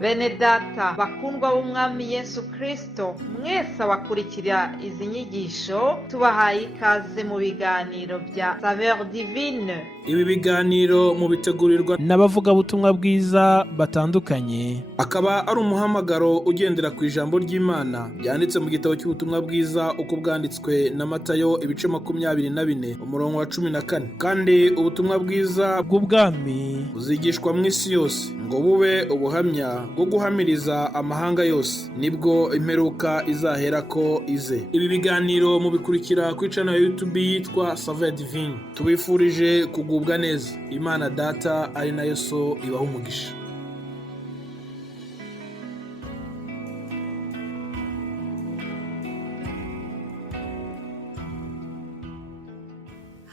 Bene data bakundwa b'umwami Yesu Kristo, mwese abakurikira izi nyigisho tubahaye ikaze mu biganiro bya Saveur Divine. Ibi biganiro mu bitegurirwa n'abavugabutumwa bwiza batandukanye, akaba ari umuhamagaro ugendera ku ijambo ry'Imana byanditse mu gitabo cy'ubutumwa bwiza uko bwanditswe na Matayo ibice 24 umurongo wa 14. Kandi ubutumwa bwiza bw'ubwami buzigishwa mu isi yose ngo bube ubuhamya bwo guhamiriza amahanga yose, nibwo imperuka izahera ko ize. Ibi biganiro mubikurikira ku channel ya YouTube yitwa Saveur Divine. Tubifurije kugubwa neza. Imana Data ari nayo So ibaha umugisha.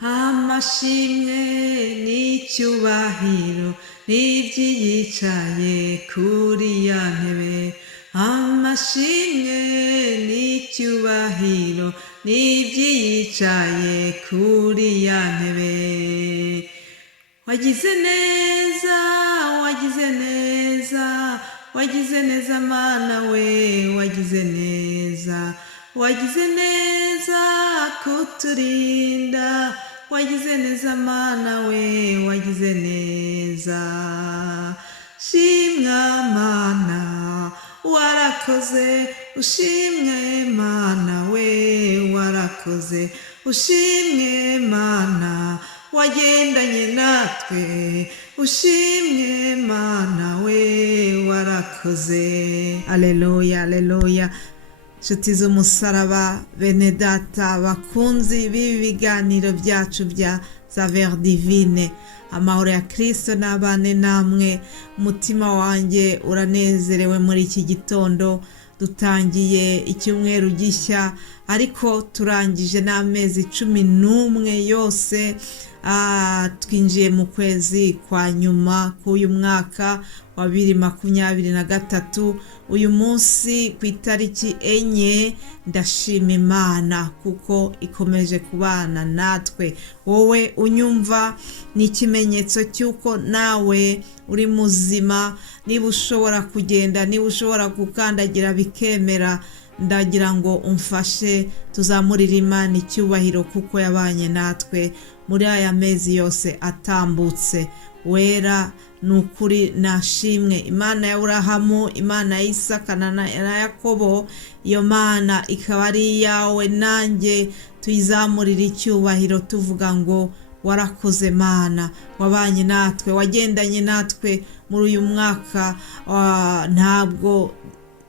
Amashimwe n'icyubahiro n'iby'iyicaye kuri ya ntebe. Amashimwe n'icyubahiro n'iby'iyicaye kuri ya ntebe. Wagize neza, wagize neza, wagize neza Mana we, wagize neza, wagize neza kuturinda, wagize neza Mana we, wagize neza. Shimwa Mana warakoze, ushimwe Mana we warakoze, ushimwe Mana wagendanye natwe, ushimwe Mana we warakoze. Aleluya, aleluya. Nshuti z'umusaraba, bene data bakunzi b'ibi biganiro byacu bya Saveur Divine, amahoro ya Kristo n'abane namwe. Umutima wanjye uranezerewe muri iki gitondo. Dutangiye icyumweru gishya, ariko turangije n'amezi 11 yose. Twinjiye mu kwezi kwa nyuma k'uyu mwaka wa 2023. Uyu munsi ku itariki 4 ndashima Imana kuko ikomeje kubana natwe. Wowe unyumva ni ikimenyetso cy'uko nawe uri muzima. Niba ushobora kugenda, niba ushobora gukandagira bikemera, ndagira ngo umfashe tuzamurira Imana icyubahiro kuko yabanye natwe muri aya mezi yose atambutse. Wera nukuri nashimwe Imana ya Aburahamu, Imana ya Isaka na Yakobo. Iyo Mana ikaba ari yawe, nanjye tuyizamurira icyubahiro tuvuga ngo warakoze Mana, wabanye natwe, wagendanye natwe muri uyu mwaka. Ntabwo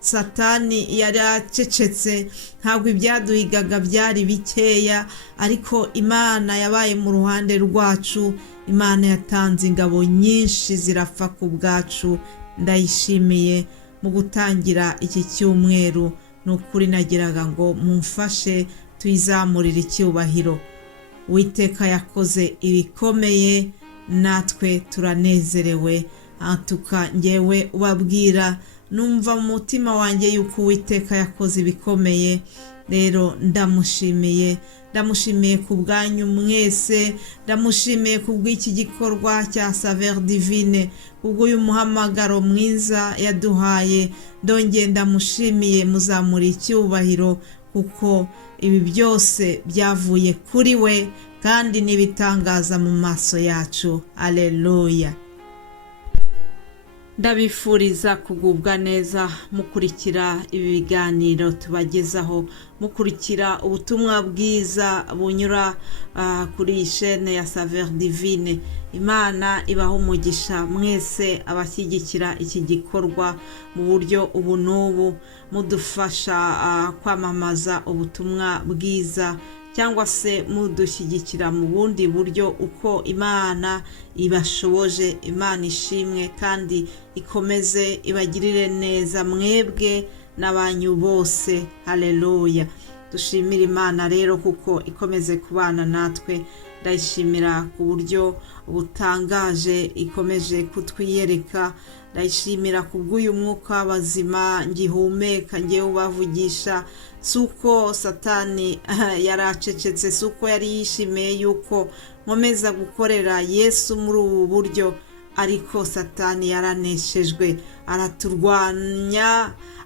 Satani yari acecetse, ntabwo ibyaduhigaga byari bikeya, ariko Imana yabaye mu ruhande rwacu. Imana yatanze ingabo nyinshi zirapfa ku bwacu. Ndayishimiye mu gutangira iki cyumweru. Nukuri nagiraga ngo mumfashe tuyizamurire icyubahiro. Uwiteka yakoze ibikomeye, natwe turanezerewe. Antuka ngewe ubabwira, numva mu mutima wanjye yuko Uwiteka yakoze ibikomeye. Rero ndamushimiye ku bwanyu mwese, ndamushimiye ku bw'iki gikorwa cya Saveur Divine, ubw'uyu muhamagaro mwiza yaduhaye. Ndongeye ndamushimiye, muzamura icyubahiro kuko ibi byose byavuye kuri we kandi nibitangaza mu maso yacu. Aleluya. Ndabifuriza kugubwa neza mukurikira ibi biganiro tubagezaho, mukurikira ubutumwa bwiza bunyura kuri iyi chaîne ya Saveur Divine. Imana ibaha umugisha mwese abashyigikira iki gikorwa mu buryo ubu n'ubu, mudufasha kwamamaza ubutumwa bwiza, cyangwa se mudushyigikira mu bundi buryo uko Imana ibashoboje. Imana ishimwe kandi ikomeze ibagirire neza mwebwe n'abanyu bose. Haleluya. Dushimira Imana rero kuko ikomeze kubana natwe. Ndayishimira ku buryo butangaje ikomeje kutwiyereka. Ndayishimira ku bw'uyu mwuka w'abazima ngihumeka, ngiye ubavugisha. Suko Satani yaracecetse, suko yari yishimiye yuko nkomeza gukorera Yesu muri ubu buryo, ariko satani yaraneshejwe,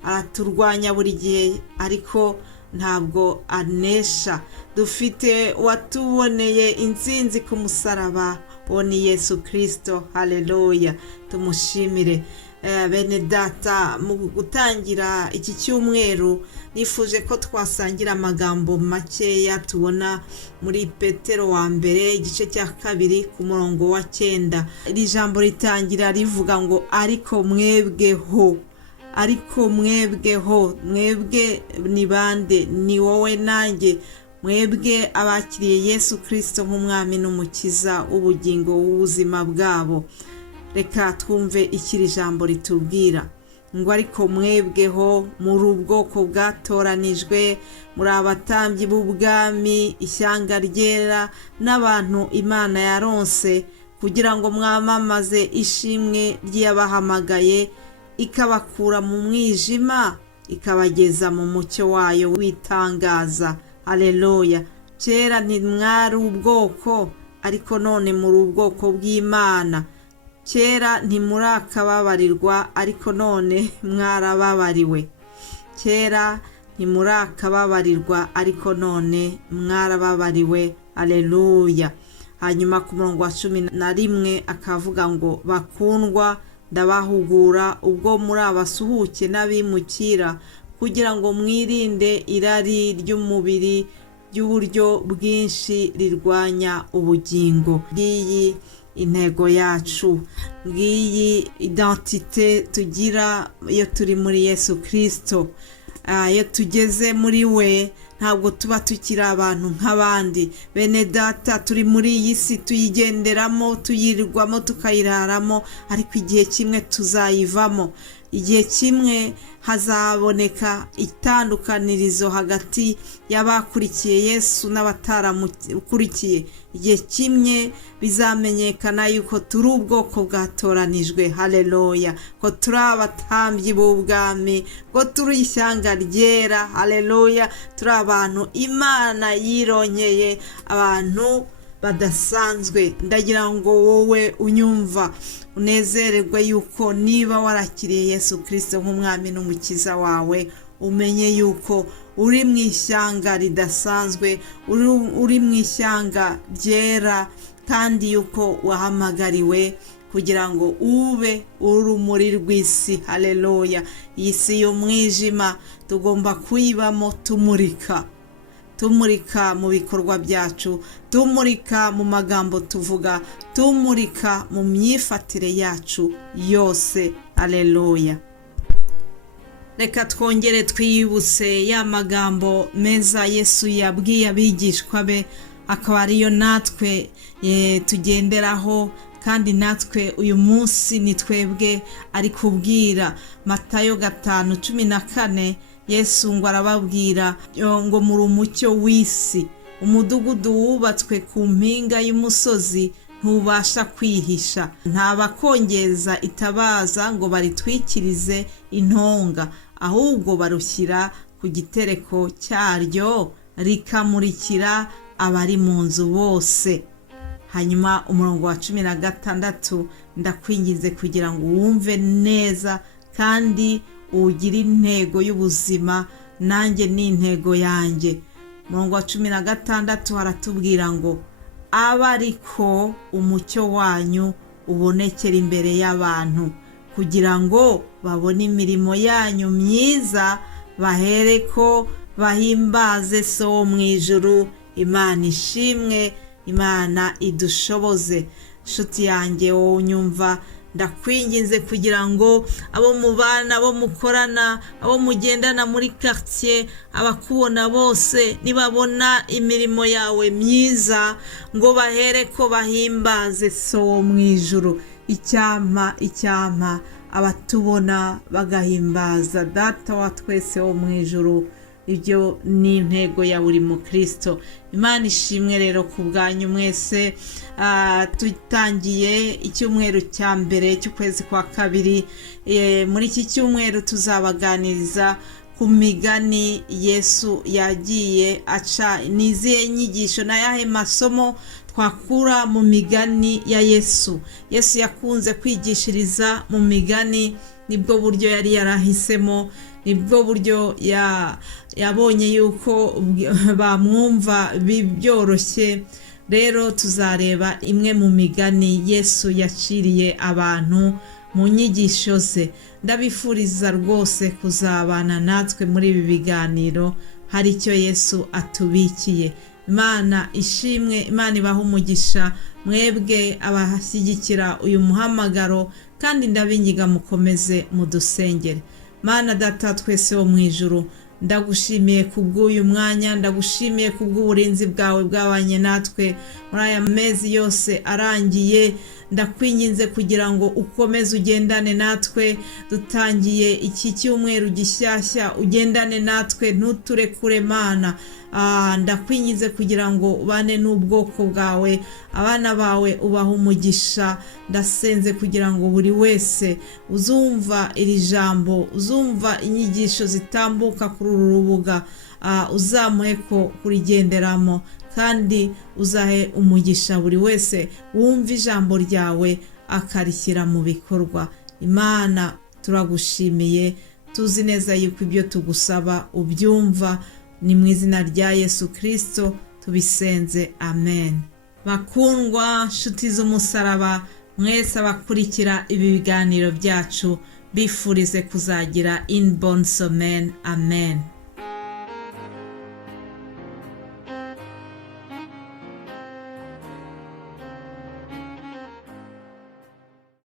araturwanya buri gihe, ariko ntabwo anesha. Dufite watuboneye intsinzi ku musaraba, uwo ni Yesu Kristo. Haleluya, tumushimire. Bene data, mu gutangira iki cyumweru nifuje ko twasangira amagambo makeya tubona muri Petero wa mbere igice cya 2 ku murongo wa 9. Iri jambo ritangira rivuga ngo ariko mwebweho. Mwebwe ni bande? Ni wowe nanjye, mwebwe abakiriye Yesu Kristo nk'umwami n'umukiza w'ubugingo w'ubuzima bwabo. Reka twumve ikiri jambo ritubwira ngo ariko mwebweho muri ubwoko bwatoranijwe, muri abatambyi b'ubwami, ishyanga ryera, n'abantu Imana yaronse, kugira ngo mwamamaze ishimwe ry'abahamagaye, ikabakura mu mwijima ikabageza mu mucyo wayo witangaza. Haleluya. Kera ntimwari ubwoko, ariko none muri ubwoko bw'Imana. Kera ntimurakababarirwa, ariko none mwarababariwe. Kera ntimurakababarirwa, ariko none mwarababariwe. Haleluya. Hanyuma ku murongo wa 11 akavuga ngo bakundwa, ndabahugura ubwo muri abasuhuke n'abimukira, kugira ngo mwirinde irari ry'umubiri ry'uburyo bwinshi rirwanya ubugingo. Ngiyi intego yacu, ngiyi identite tugira iyo turi muri Yesu Kristo. Iyo tugeze muri we ntabwo tuba tukiri abantu nk'abandi. Bene data, turi muri iyi si tuyigenderamo, tuyirirwamo, tukayiraramo, ariko igihe kimwe tuzayivamo. Igihe kimwe hazaboneka itandukanirizo hagati y'abakurikiye Yesu n'abataramukurikiye. Igihe kimwe bizamenyekana yuko turi ubwoko bwatoranijwe. Haleluya. Ko turi abatambyi b'ubwami, ko turi ishyanga ryera. Haleluya. Turi abantu Imana yironkeye, abantu badasanzwe. Ndagira ngo wowe unyumva unezererwe yuko niba warakiriye Yesu Kristo nk'umwami n'umukiza wawe, umenye yuko uri mu ishyanga ridasanzwe, uri mu ishyanga ryera, kandi yuko wahamagariwe kugira ngo ube urumuri rw'isi. Haleluya. Iyi si y'umwijima tugomba kuyibamo tumurika mu bikorwa byacu, tumurika mu magambo tuvuga, tumurika mu myifatire yacu yose. Haleluya. Reka twongere twiyibutse ya magambo meza Yesu yabwiye abigishwa be, akaba ariyo natwe tugenderaho, kandi natwe uyu munsi ni twebwe ari kubwira. Matayo 5:14 Yesu ngo arababwira ngo muri umucyo w'isi. Umudugudu wubatswe ku mpinga y'umusozi ntubasha kwihisha. Nta bakongeza itabaza ngo baritwikirize intonga, ahubwo barushyira ku gitereko cyaryo, rikamurikira abari mu nzu bose. Hanyuma umurongo wa 16 ndakwingize kugira ngo wumve neza kandi ugira intego y'ubuzima, nanjye ni intego yanjye. Umurongo wa 16 haratubwira ngo abariko umucyo wanyu ubonekera imbere y'abantu, kugira ngo babone imirimo yanyu myiza, bahereko bahimbaze So wo mu ijuru. Imana ishimwe, Imana idushoboze. Nshuti yanjye wowe unyumva, ndakwinginze kugira ngo abo mubana, abo mukorana, abo mugendana muri quartier, abakubona bose nibabona imirimo yawe myiza, ngo bahereko bahimbaze So wo mu ijuru. Icyampa abatubona bagahimbaza Data wa twese wo mu ijuru. Ibyo ni intego ya buri mukristo. Imana ishimwe rero ku bwanyu mwese. Tutangiye icyumweru cya mbere cy'ukwezi kwa 2. Muri iki cyumweru tuzabaganiriza ku migani Yesu yagiye aca. Nizihe nyigisho na yahe masomo twakura mu migani ya Yesu. Yesu yakunze kwigishiriza mu migani, nibwo buryo yari yarahisemo, nibwo buryo yabonye yuko bamwumva byoroshye. Rero tuzareba imwe mu migani Yesu yaciriye abantu mu nyigisho ze. Ndabifuriza rwose kuzabana natwe muri ibi biganiro, hari icyo Yesu atubikiye. Imana ishimwe, Imana ibaha umugisha mwebwe abashyigikira uyu muhamagaro, kandi ndabinyiga mukomeze mudusengere. Mana Data twese wo mu ijuru, ndagushimiye kubw'uyu mwanya, ndagushimiye kubw'uburinzi bwawe bwabanye natwe muri aya mezi yose arangiye. Ndakwinginze kugira ngo ukomeze ugendane natwe, dutangiye iki cyumweru gishyashya, ugendane natwe ntuturekure Mana. Ndakwinginze kugira ngo ubane n'ubwoko bwawe, abana bawe ubaha umugisha. Ndasenze kugira ngo buri wese uzumva iri jambo, uzumva inyigisho zitambuka kuri uru rubuga, uzamuhe ko kurigenderamo, kandi uzahe umugisha buri wese wumva ijambo ryawe akarishyira mu bikorwa. Imana turagushimiye, tuzi neza yuko ibyo tugusaba ubyumva. Ni mu izina rya Yesu Kristo tubisenze, amen. Bakundwa nshuti z'umusaraba, mwese abakurikira ibi biganiro byacu, bifurize kuzagira une bonne semaine, amen.